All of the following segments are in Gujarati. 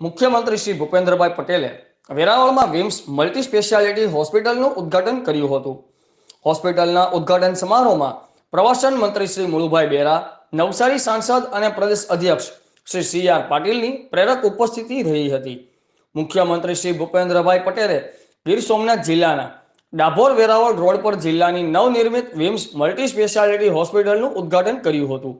મુખ્યમંત્રી શ્રી ભૂપેન્દ્રભાઈ પટેલે વેરાવળમાં વિમ્સ મલ્ટી સ્પેશિયાલિટી હોસ્પિટલનું ઉદ્ઘાટન કર્યું હતું. હોસ્પિટલના ઉદ્ઘાટન સમારોહમાં પ્રવાસન મંત્રી શ્રી મુળુભાઈ બેરા, નવસારી સાંસદ અને પ્રદેશ અધ્યક્ષ શ્રી સી આર પાટીલની પ્રેરક ઉપસ્થિતિ રહી હતી. મુખ્યમંત્રી શ્રી ભૂપેન્દ્રભાઈ પટેલે ગીર સોમનાથ જિલ્લાના ડાભોર વેરાવળ રોડ પર જિલ્લાની નવનિર્મિત વિમ્સ મલ્ટી સ્પેશિયાલિટી હોસ્પિટલનું ઉદ્ઘાટન કર્યું હતું.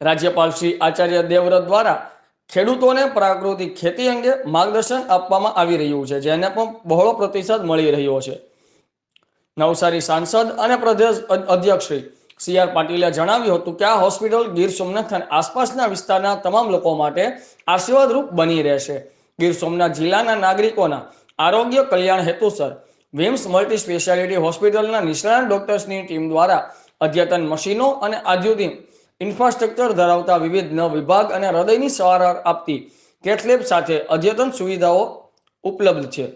રાજ્યપાલ શ્રી આચાર્ય દેવવ્રત દ્વારા ખેડૂતોને પ્રાકૃતિક ખેતી અંગે માર્ગદર્શન આપવામાં આવી રહ્યું છે, જેને પણ બહોળો પ્રતિસાદ મળી રહ્યો છે. નવસારી સાંસદ અને પ્રદેશ અધ્યક્ષ શ્રી સી આર પાટીલે જણાવ્યું હતું કે આ હોસ્પિટલ ગીર સોમનાથ અને આસપાસના વિસ્તારના તમામ લોકો માટે આશીર્વાદરૂપ બની રહેશે. ગીર સોમનાથ જિલ્લાના નાગરિકોના આરોગ્ય કલ્યાણ હેતુસર વિમ્સ મલ્ટી સ્પેશિયાલિટી હોસ્પિટલના નિષ્ણાત ડોક્ટર્સની ટીમ દ્વારા અદ્યતન મશીનો અને આધુનિક ઇન્ફ્રાસ્ટ્રક્ચર ધરાવતા વિવિધ નવ વિભાગ અને હૃદયની સારવાર આપતી કેથલેબ સાથે અદ્યતન સુવિધાઓ ઉપલબ્ધ છે.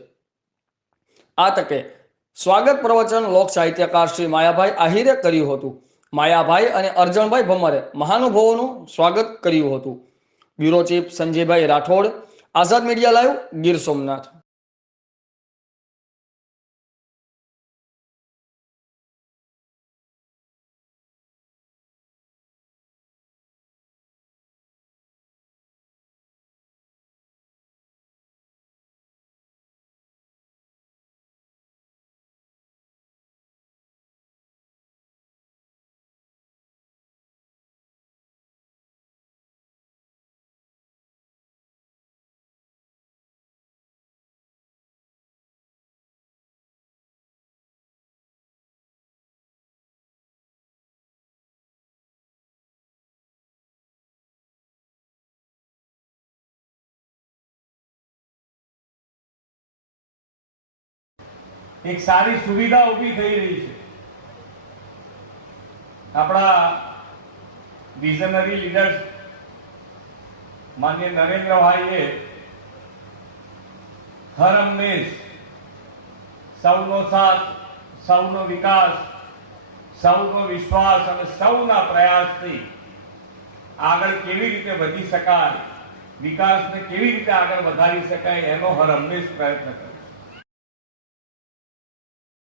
આ તકે સ્વાગત પ્રવચન લોક સાહિત્યકાર શ્રી માયાભાઈ આહિરે કર્યું હતું. માયાભાઈ અને અર્જણભાઈ ભમરે મહાનુભાવોનું સ્વાગત કર્યું હતું. Bureau chief Sanjaybhai Rathod, Azad media live Gir Somnath. એક સારી સુવિધા ઊભી થઈ રહી છે. આપણા વિઝનરી લીડર્સ માન્ય નરેન્દ્રભાઈએ હર હંમેશ સૌનો સાથ, સૌનો વિકાસ, સૌનો વિશ્વાસ અને સૌના પ્રયાસથી આગળ કેવી રીતે વધી શકાય, વિકાસને કેવી રીતે આગળ વધારી શકાય, એનો હર હંમેશ પ્રયત્ન કરે